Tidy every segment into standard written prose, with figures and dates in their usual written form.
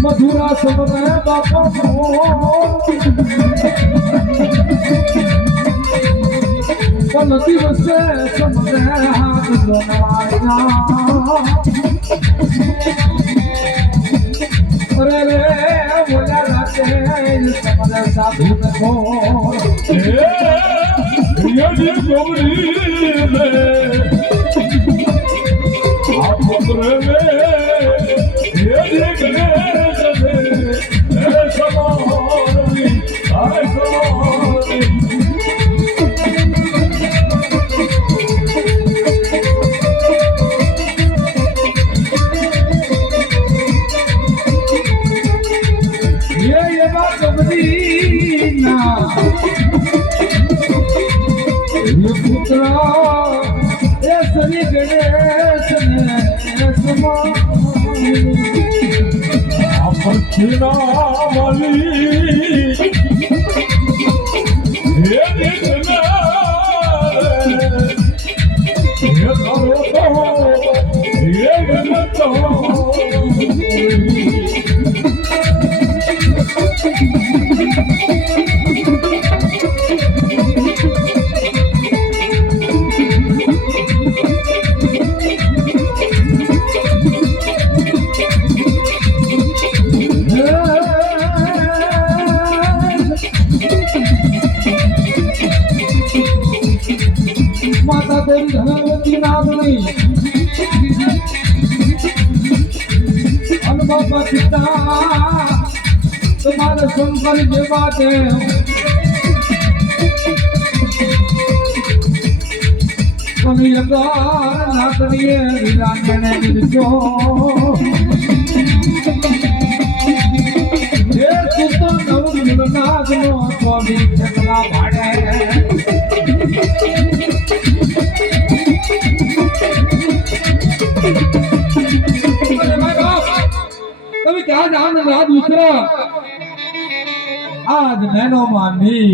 મધુરા સમરે બાપા પણ દિવસે સમરે હાથ જોનાયા અરે રે બોલા રાતે સમરે સાધુ ને ખોર યજી ગોરી લે આ પુત્ર લે યજી ગણેશ લે એ સમારી આ સમારી ये बात बदी ना ये पुत्रा ये सनी गणेश ने समा अपना वाली ये देखना ये करो तो ये गलत हो माता तेरी धनवती नागनी अनुभव पिता तुम्हारे संकल के बातें नागनी विरांगने मिलचो ये सुतो नव नागनो स्वामी जगला भाड़े તમે ક્યાં જાન રાત ઉતરો આજ નैनो માની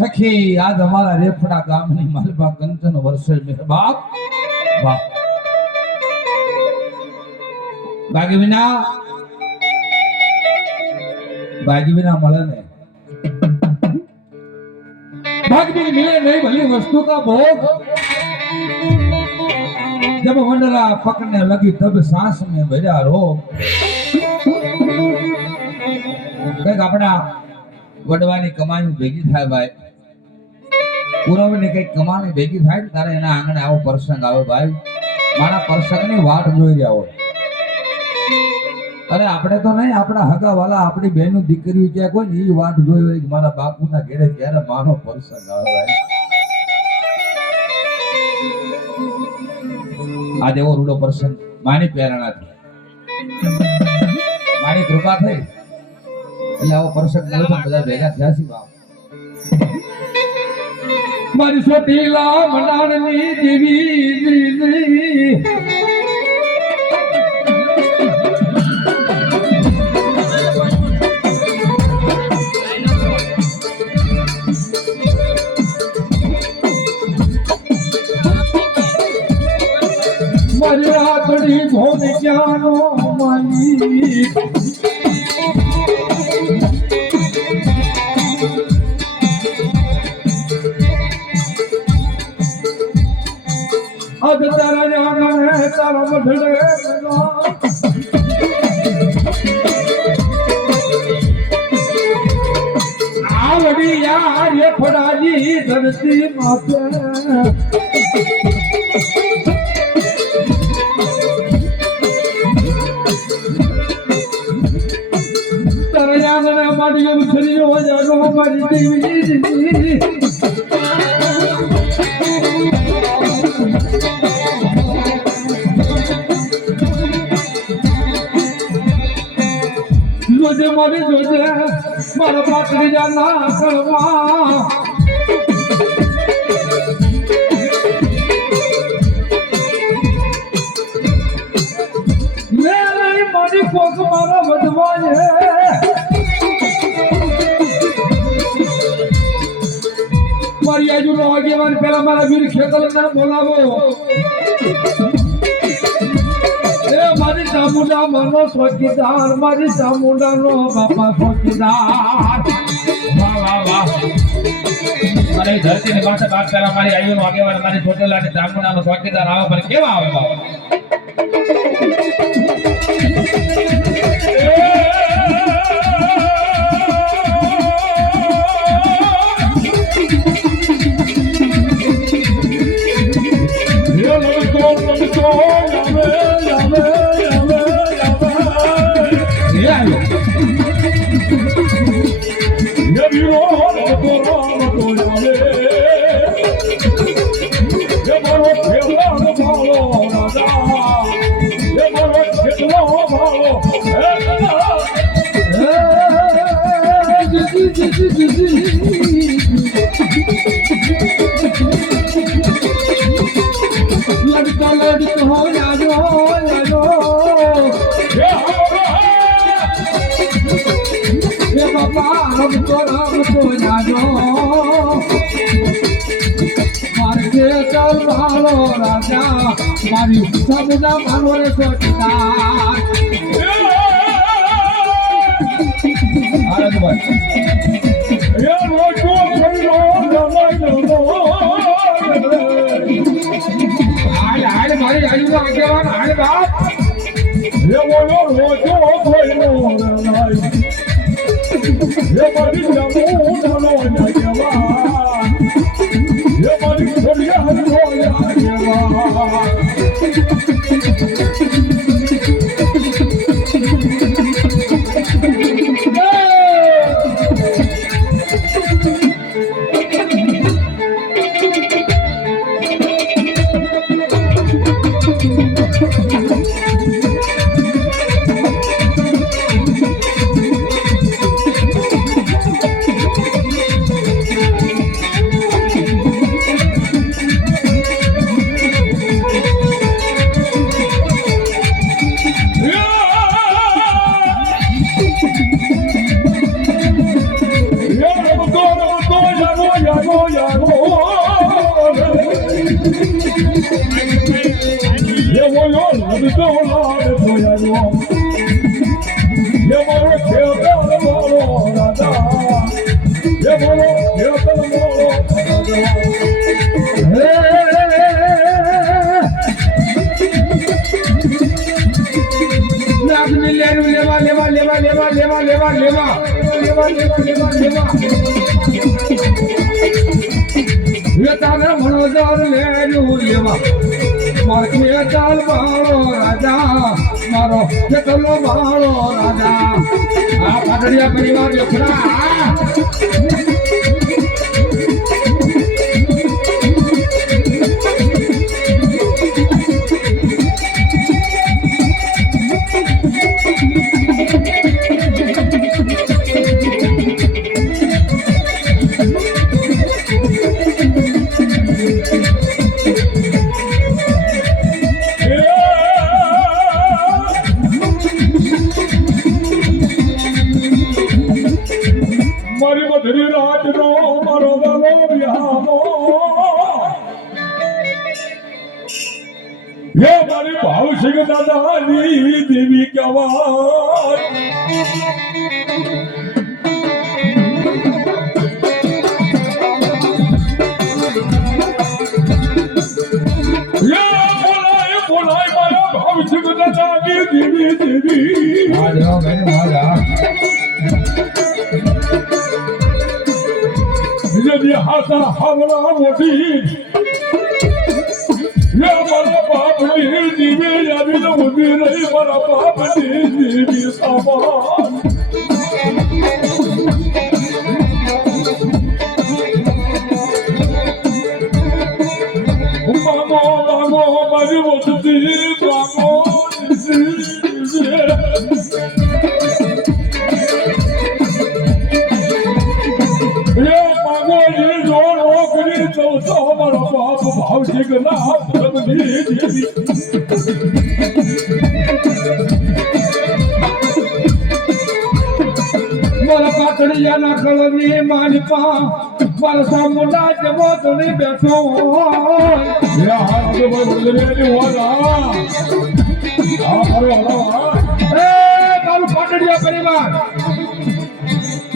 સખી આજ અમારા રેફડા ગામની માલબા કંચન વર્ષે મેર બાપ વાહ બાકી વિના મળે ને भाग्य में मिले नहीं भली वस्तु का भोग जब वंडरा पकड़ने लगी तब सांस में भरा रोग कईक अपना वडवानी कमाई भेगी थाय भाई पुरवनी कईक कमानी भेगी थाय तारे एना आंगणे आवो प्रसंग आवे भाई मारा प्रसंगनी वाट જોઈ રહ્યા હોય अरे આપણે તો નહીં આપણા હગા વાલા આપણી બહેનો દીકરીઓ ક્યાં કોઈ ની વાટ જોઈ હોય કે મારા બાપુના ઘરે ક્યારે માનો પ્રસંગ આવે ભાઈ આ દેવો રૂડો પ્રસંગ માની પ્રેરણાથી મારી કૃપા થઈ એટલે આવો પ્રસંગ મળ્યો તો બધા ભેગા થયા છે બાપ મારી સોટીલા મંડાણની દેવી મારી રાતડી ભોન જ્ઞાનો માલી અદ તારા જાણે તારા મઢડે આવડી યાર એ ફડાજી ધરતી માથે મારી એમ છરીઓ જાગો મારી દેવી જોજે મારી જોજે મારા પાટડી જાના કરવા મારી કોક મારા વધવા મારી આજુ નો આગેવાન પેલા મારા વીર ખેતર ના બોલાવો સામુંડા માનો ચોકીદાર મારી સામુંડાનો બાપા ચોકીદાર વાહ વાહ વાહ મારી ધરતીની પાસે વાત કરવા મારી આયુનો આગેવાન મારી છોટેલાની ચામુંડાનો ચોકીદાર આવે પણ કેવા આવે બાપ લડકો લડકો યાદો યાદો હે બાપા રમતો યાદો મારે ચાલ મારો રાજા મારી સમુદા મારો રે ચોકીદાર મારી આયુ આગેવાન હાલ બાપ હે બોલો રોજો કોઈનો નાય હે મારી નમો નમો આગેવાન હે મારી ખોડિયા હરનો આગેવાન મારો કેટલો મારો રાજા આ પાટડિયા પરિવાર મારી ભાવસિંહ દાદાની દેવી કહેવાય બોલાય મારા ભાવસિંહ દાદાની દેવી દેવી જેની હાથા હાવડા મોટી મારા બાપની દેવી આવી તો ઉભી રહી મારા બાપની દેવી સામાન મામો મારી વસતી મામો ભાવસિંહ ના ધર્મની દેવી મારા પાટડિયાના કળની માલિપા મારા સામુંડા જવો ધણી બેઠો હોય સાંભળજો પરિવાર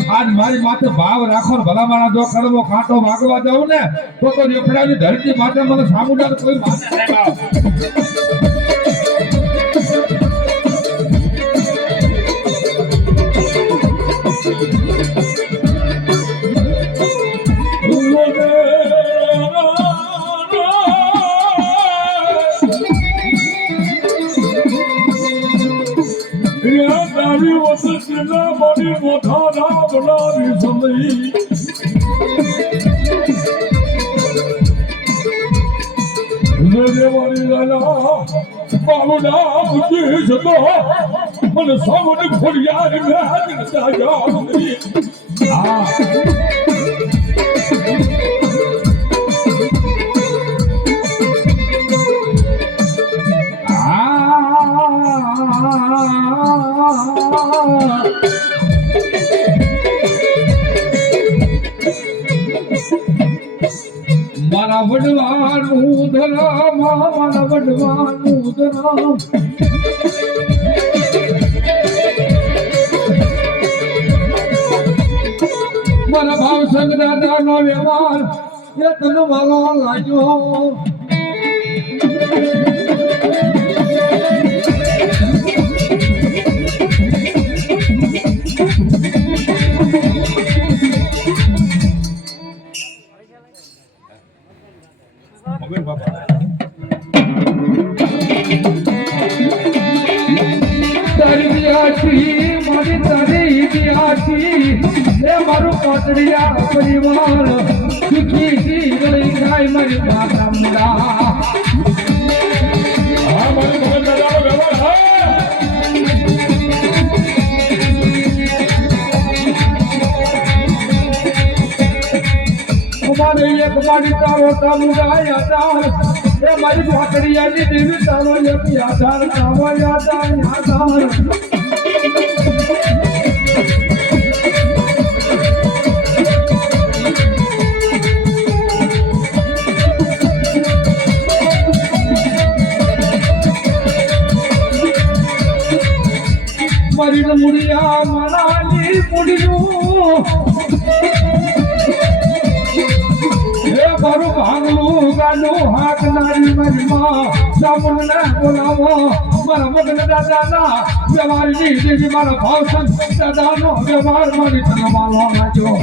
આજ મારી માથે ભાવ રાખો ને ભલા મારા જો કડવો કાંટો ભાગવા જાઉં ને તો રેફડાની ધરતી માથે મને સામુદાર કોઈ માને નહીં ભાવ મને સામને ફરિયાદ મારા વડવાનું ધરામ મારા વડવાનું ધરામ મારા ભાવ સંગ દાદા નો વ્યવહાર એ તને વાલો લાગ્યો મારી તારી ઇતિહાસી એ મારું કોટડિયા પરિવાર સુખી થી ગઈ ગાય મારી માતા મુડા હા મારી ભગત દાદાનો વ્યવહાર મારે એક મારી તારો મુડા યાદાર એ મારી કોટડિયાની દેવી તારો એક યાદાર તારો યાદાર મારી મુડિયા મનાલી મુડિયું હે મારું ભાંગલું ગાડું હાથ નારી મારી માં સામુને બોલાવો મારા મગન દાદાના વ્યવહારની દેવી મારા ભાવસન દાદાનો વ્યવહાર મારી તનમાલો લાગ્યો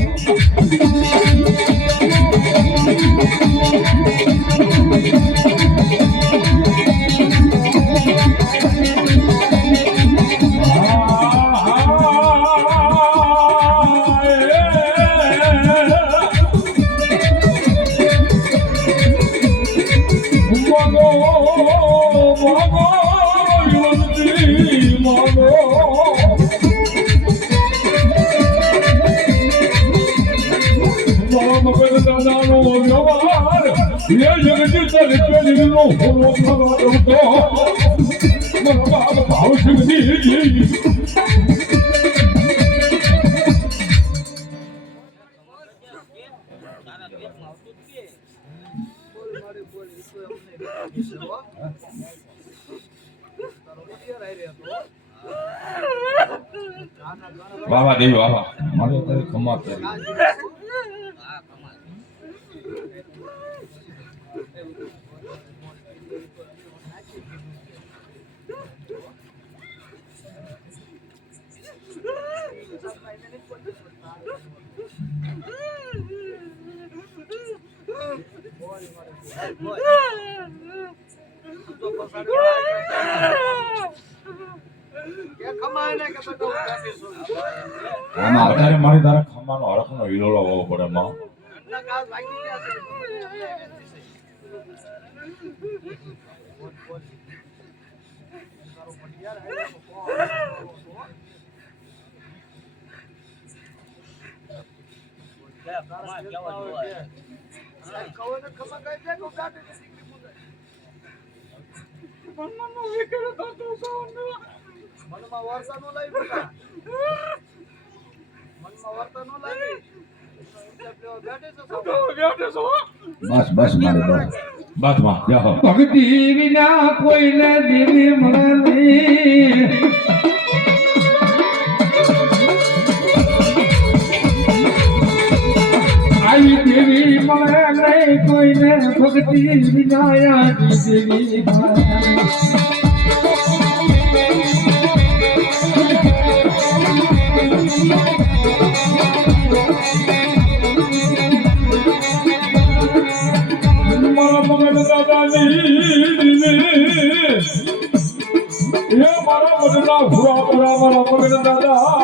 બાબા દેવી બાબા મારે તારી ખમા કરી અત્યારે મારી તારા ખમાનો હરખનો હિલોળો હોવો પડે માં મનમાં વાર્તા નો લાવી બેટા મનમાં વાર્તા નો લાવી બસ બસ મારી બસ માં જાઓ ભક્તિ વિના કોઈને દેવી મળે નહીં શક્તિ વિનાયા દેવી મારા મગન દાદાની મારા મગનના ભૂરા મારા મગન દાદા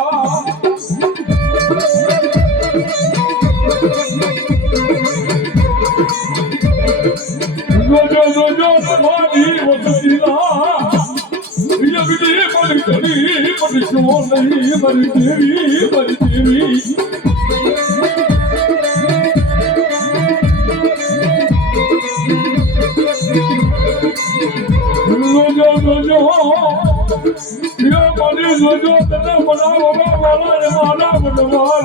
જો તમારી વસતીના યગડી મરી ઘડી મરી જો નહીં મરી દેવી જો તને બનાવો મારા બનવા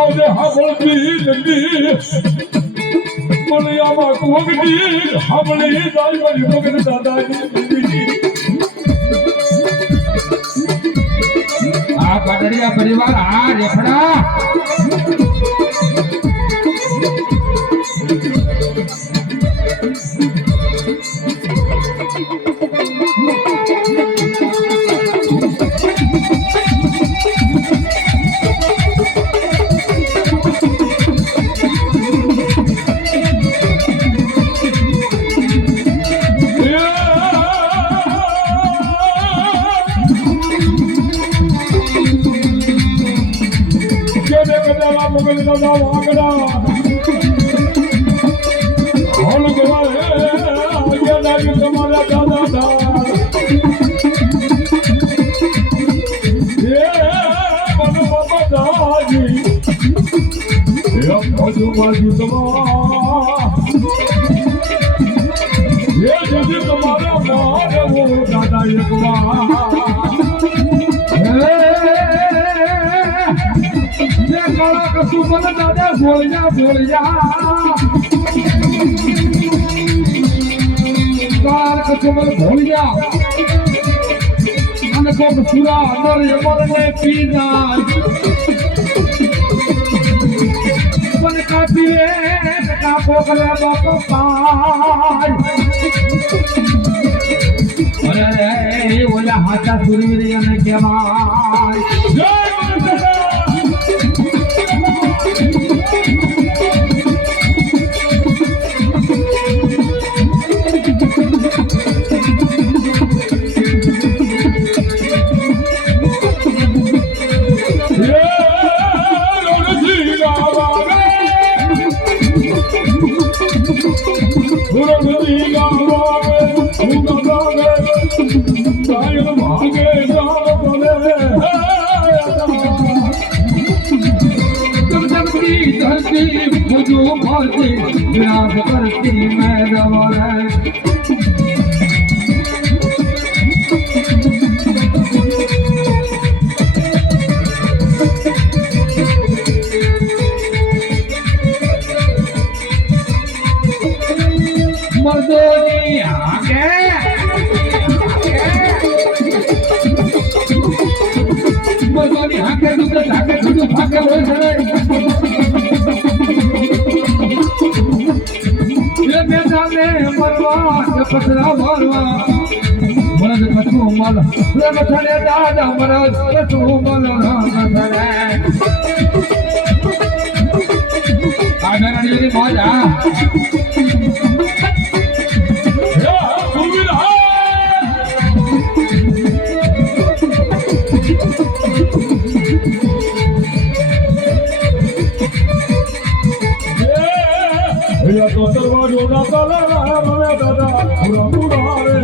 રોજે હાંભળતી જગદી મને આમાં કોગડી હાંભળી જાય મારી મગન દાદાની આ પાટડિયા પરિવાર આ રેફડા મગન દાદા વાગડા હોલ ગવા હે તમારા દાદા મન બાબા દાજી બાજુ તમારા જદી તમારા મારે દાદા એકવા કશું મને દાદા બોલ્યા કાળ કશું મને ભોળ્યા અને કોક સુરા અમરને પી જાય મને કાપી લે કાપો કરે બાપો પાય અરે ઓલા હાથા સુરવીર અને કહેવાય જય करती मैं मर्दों आगे मर्दों आगे दूसरे भागे दूसरे भागे बोल रहे ये मैदाने मरवा पसरा मारवा मरद कछु मल रे मथले दादा मरद कछु मल ना आ मेरा ये मौज आ तो दरवाजो ना ताला मैं दादा पूरा पूरा रे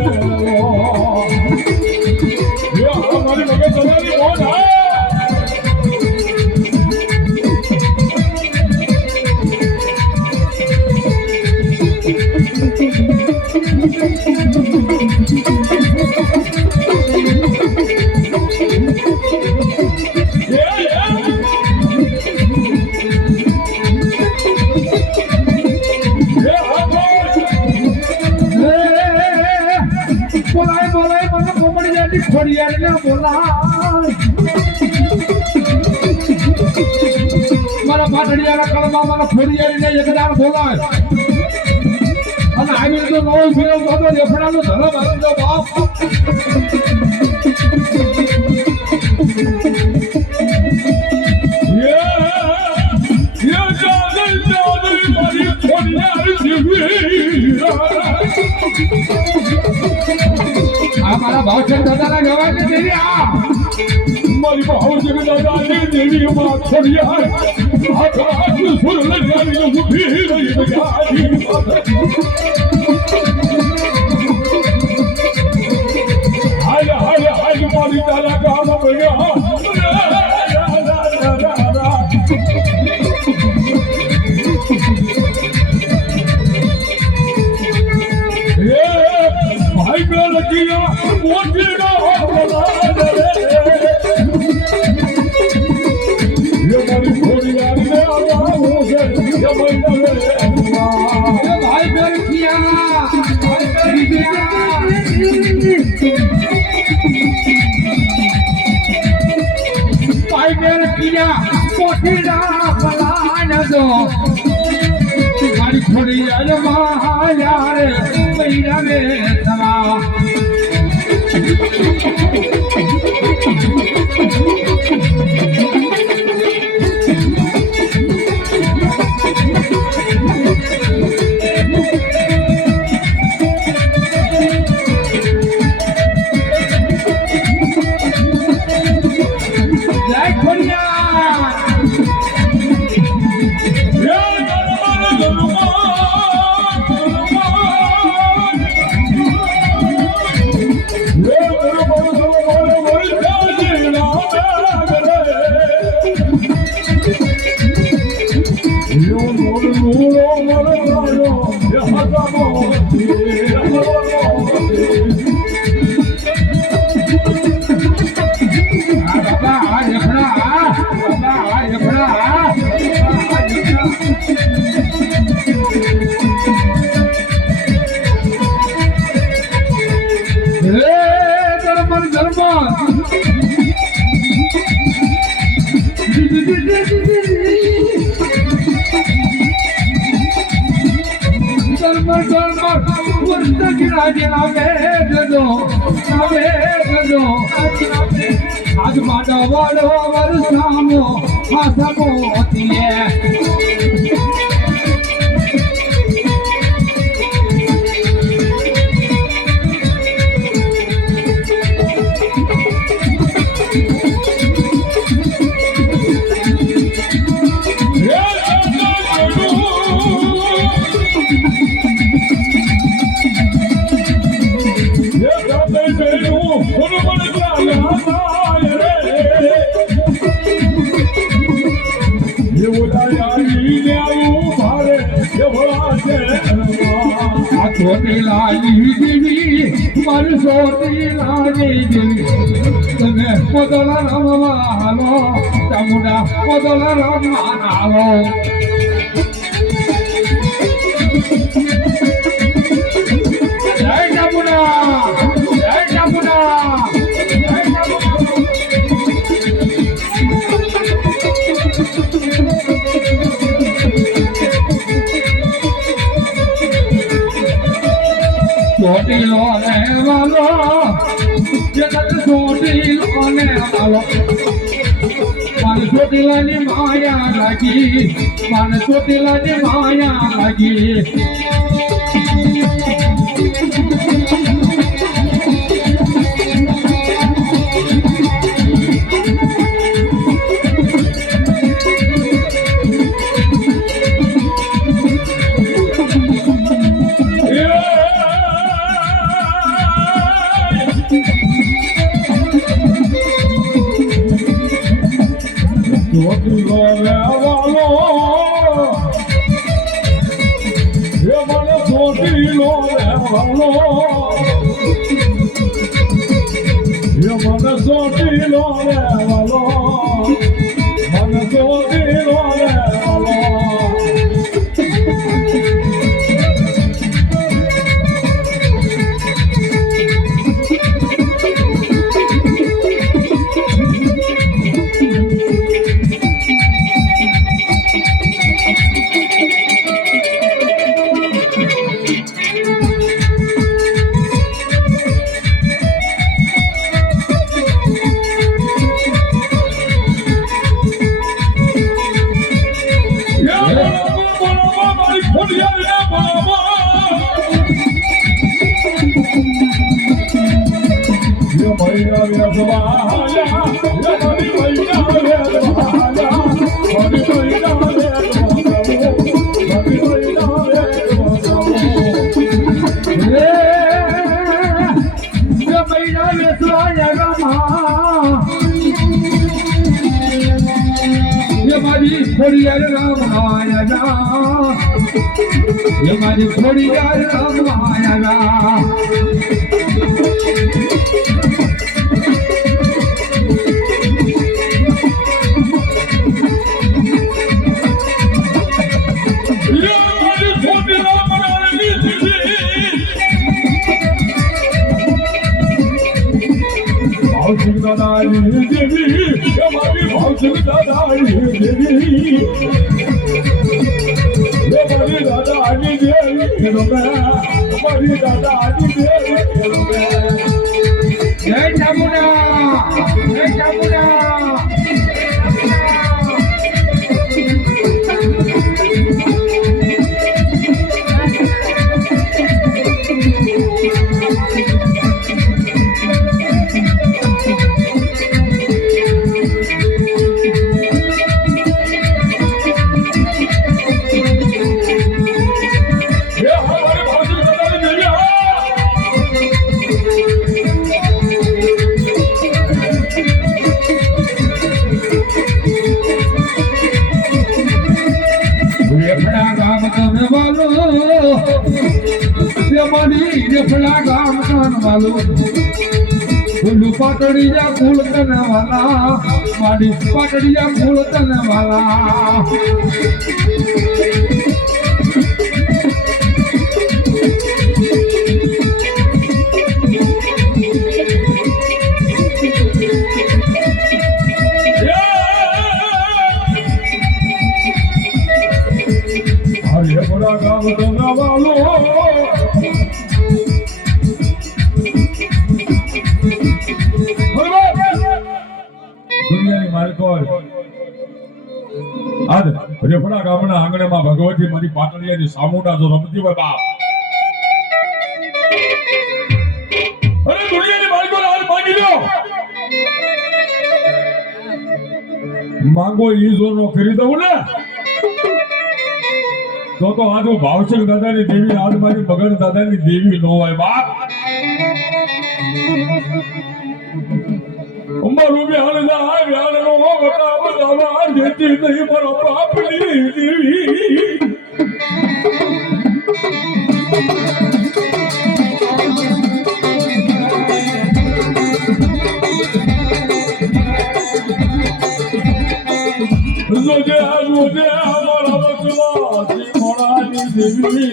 ये हमारी मगे चलानी कौन है बोला મારા પાટડિયાના કળમાં મારા ખોડિયારીને એકદાર બોલાય અને આવી રીતે નવો ફેરવ તો રેફડાનો ધર્મ આવી દો બાપ આ મારા ભાવચંદ દાદાના ગવાને દેવી આ મારી ભાવચંદ દાદાની દેવી માં છોડિયા હાથ હાથ સુર લગાવી ઊભી રહી બજારી હાય હાય હાય મારી દાદા ગામ બન્યા ભાઈ મેં લગિયા મોટી ના મારી ખોડિયારી ને આવો છે ભાઈ મેં લગિયા ભાઈ મેં લગિયા મોટી ના પલાન દો મારી ખોડિયાર માયા રે મૈરા મે તરા જય ખોડિયાર आज माता वालो वर्षामो आसमो होतीए छोटी लाली देवी मारी छोटी लाली देवी तने पदला राम मानो चामुंडा पदला राम मानो जय चामुंडा जय चामुंडा छोटी लोने वालो जगत छोटी लोने वालो मन छोटी लानी माया लगी मन छोटी लानी माया लगी મહિના વેસવાલા મારી મહિના વેસવાલા મારી મહિના મારી ખોડિયાર રામ માયા મારી ખોડિયાર રામ માયા દાદાની દેવી મારી ભાવસિંહ દાદાની દેવી મારી દાદાની દેવી મારી દાદાની દેવી જય ચામુંડા જય ચામુંડા રેફડા ગામ કાન વાલો ફૂલ પાટડીયા ફૂલ તન વાલા માડી પાટડીયા ફૂલ તન વાલા રેફડા ગામ કાન વાલો દુનિયાની માલિકો આજ રેફડા ગામના આંગણેમાં ભગવતી મારી પાટણિયાની સામુંડા જો રમતી હોય બાપ અરે દુનિયાની માલિકો આજ માંગી લ્યો માંગો ઈ જો નો કરી દઉં ને તો આજ હું ભાવસિંહ દાદાની દેવી આજ મારી મગન દાદાની દેવી નો હોય બાપ મારું વ્યાણ જાય વ્યાણ નો બતાવ દાવા દેતી નહીં મારો બાપની દેવી જોજે અમારા બસવાથી મોડાની દેવી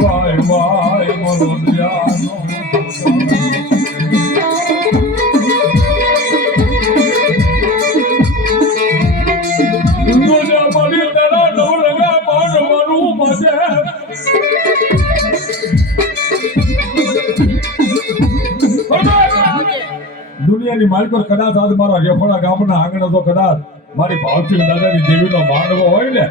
વાય વાય મરો દિયાનો દુનિયા મારી તેરા નવરંગા માનવાનું મજે દુનિયાની માલિકો કદાચ આજ મારા રેફડા ગામના આંગણે તો કદાચ મારી ભાવસિંહ દાદાની દેવીનો માંડવો હોય ને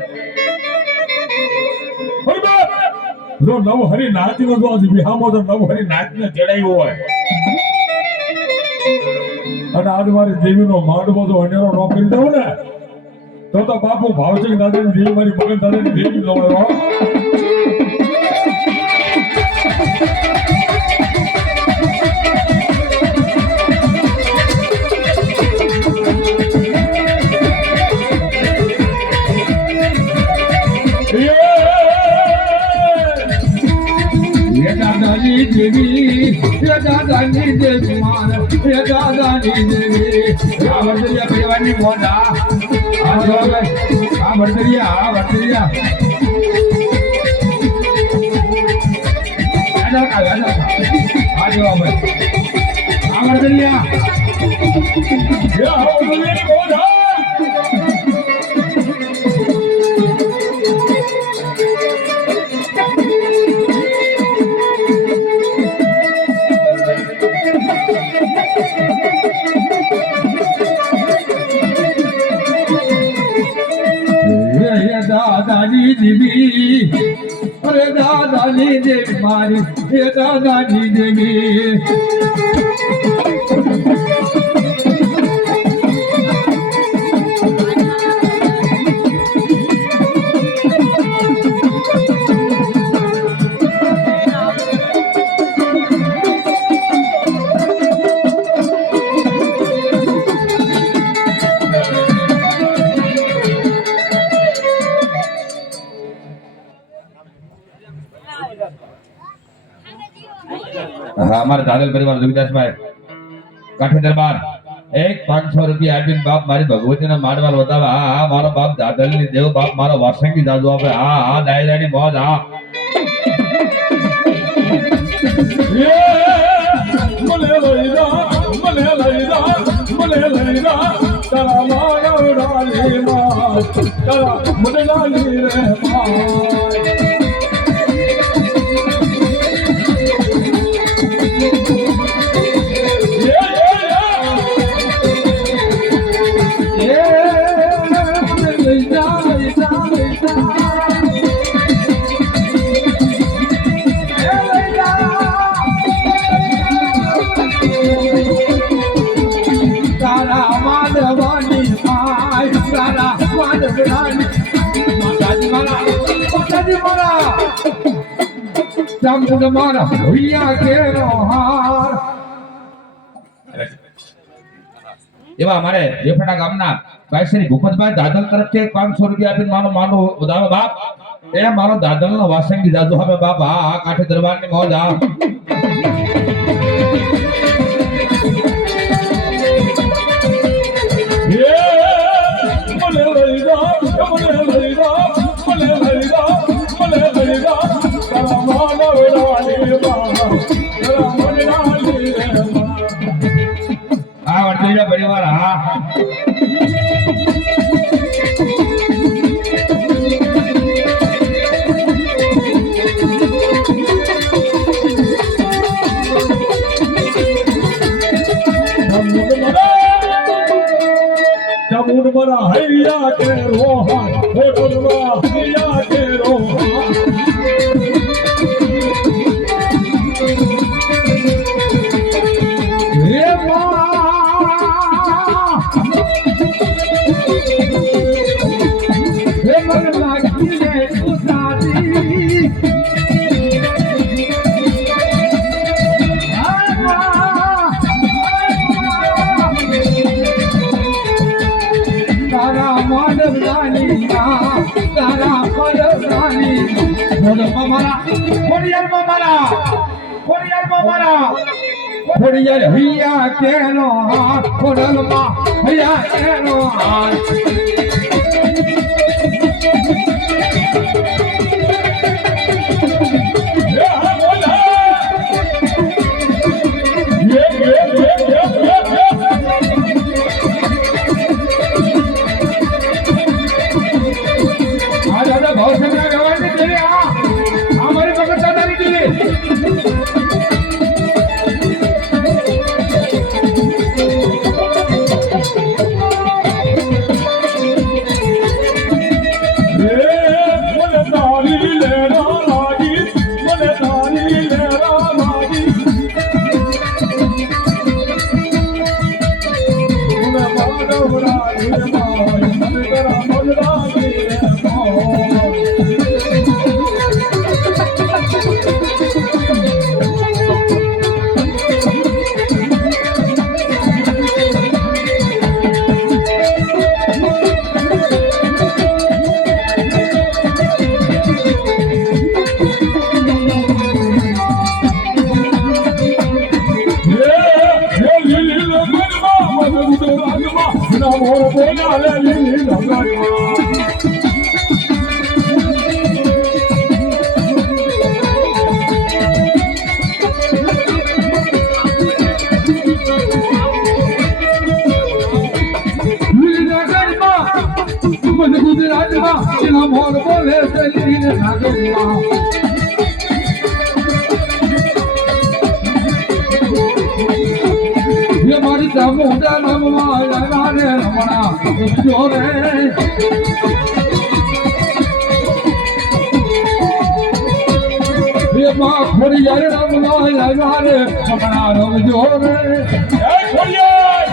જો નવ હરી નાચનો જો આજ વિહામો તો નવ હરી નાચને ચડાવ્યો હોય અને આજ મારી દેવીનો માંડવો જો અનેરો નો કરી દઉં ને તો બાપુ ભાવસિંહ દાદાની દેવી મારી મગન દાદાની દેવી નો હોય દાદાની દેવી માન દાદાની દેવી આ વર્તરિયા પરિવારની મોઢા આ વર્તરિયા આ જો ભાઈ આ વર્તરિયા દાદાની દેવી અરે દાદાની દેવી મારી એ દાદાની દેવી હા અમારા દાદલ પરિવાર જોગીદાસભાઈ કાઠી દરબાર એક 500 રૂપિયા આપીને બાપ મારી ભગવતીના માડવાલ વધાવે હા હા મારો બાપ દાદલની દેવ બાપ મારો વાસંગી દાદુ આપે હા હા ડાયરાની મોજ હા મને લઈ જા તારા માનવડાની માં તારા મને લાલી રે માં એવા અમારે જેફડા ગામના ભાઈ ભૂપતભાઈ દાદલ તરફથી 500 રૂપિયા આપીને મારો માનો ઉદાવે બાપ એ મારો દાદલનો વાસંગી દાદુ હવે બાપ હા હા કાઠી દરબારની મોજ હા પરિવાર હા जमुन मरा हैया के रोहा होटलवा हैया के रोहा हे मन लागी ले उतारी ખોડિયાર હૈયા કેનો હાથ ખોડલમાં હૈયા કેનો હાથ દાદા ભાવસંગ્રહ ગવાય છે આ મારી પકડ દાદાની દીધી મારી ચામુંડા રમવા રાને રમણા જોરે માં ખોડિયાર નામ ના લાગ્યા રે હમણાં રમજો રે એ ખોડિયાર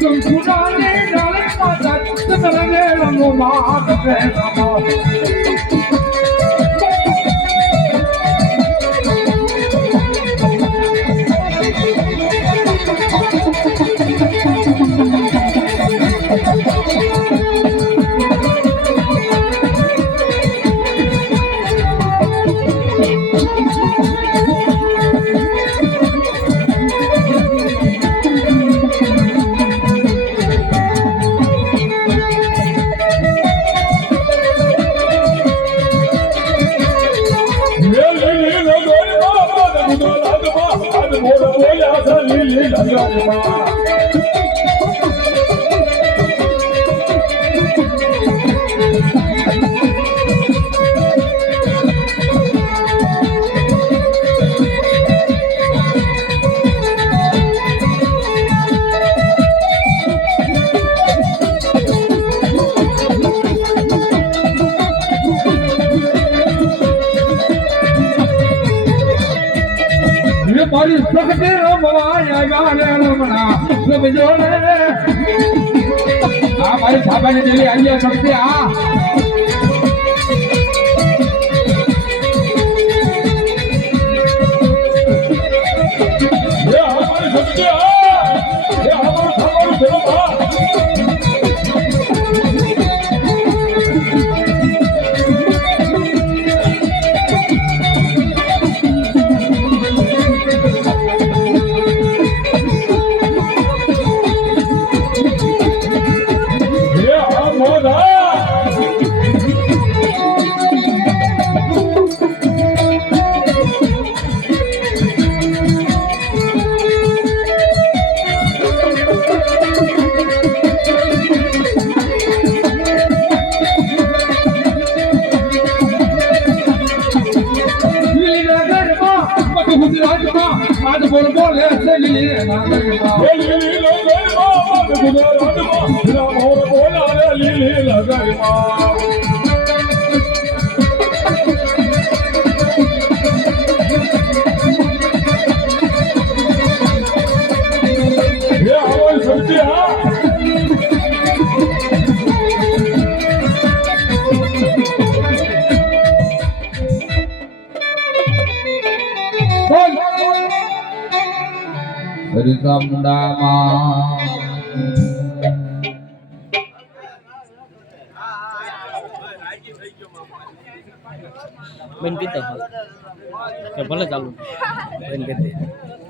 તું સુનાને ડાલે માતા તને રંગો માં કરે રામા મારી શક્તિ રમવાય ગાને રમણા સમજો ને આ મારી થાબાની દેવી આવી શક્તિ આ હમારી શક્તિ આ હમારું થાબાનું ધર્મ આ બોલ બોલે લીલી નાગરમાં લીલી નાગરમાં ગુજરાતમાં રામોર બોલાવે લીલી નાગરમાં ये हमारी शक्ति है હરિકા મુંડામાં બેન કીધો કે ભલે ચાલુ બેન કીધી